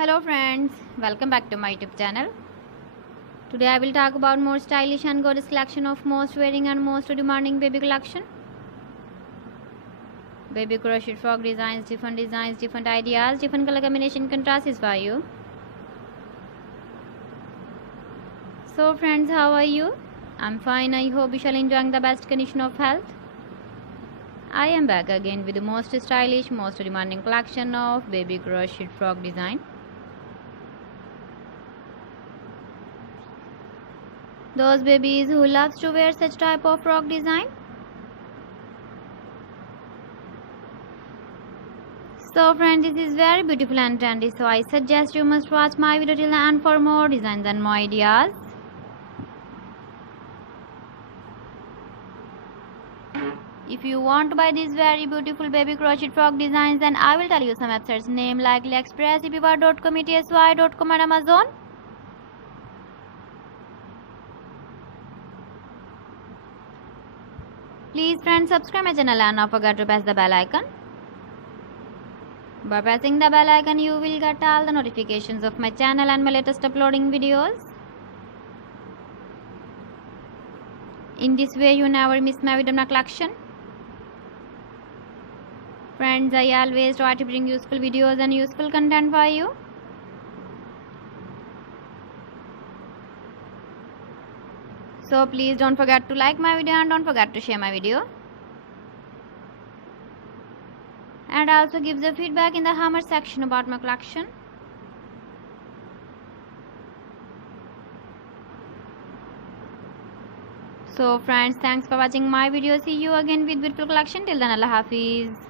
Hello friends, welcome back to my YouTube channel. Today I will talk about more stylish and gorgeous collection of most wearing and most demanding baby collection. Baby crochet frog designs, different ideas, different color combination contrasts for you. So friends, how are you? I'm fine. I hope you shall enjoying the best condition of health. I am back again with the most stylish, most demanding collection of baby crochet frog design. Those babies who loves to wear such type of frog design. So friends, this is very beautiful and trendy, so I suggest you must watch my video till the end for more designs and more ideas. If you want to buy these very beautiful baby crochet frog designs, then I will tell you some websites name like AliExpress, eBay.com, ETSY.com and Amazon. Please friends, subscribe my channel and not forget to press the bell icon. By pressing the bell icon, you will get all the notifications of my channel and my latest uploading videos. In this way, you never miss my video collection. Friends, I always try to bring useful videos and useful content for you. So please don't forget to like my video and don't forget to share my video. And also give the feedback in the comment section about my collection. So friends, thanks for watching my video. See you again with beautiful collection. Till then, Allah Hafiz.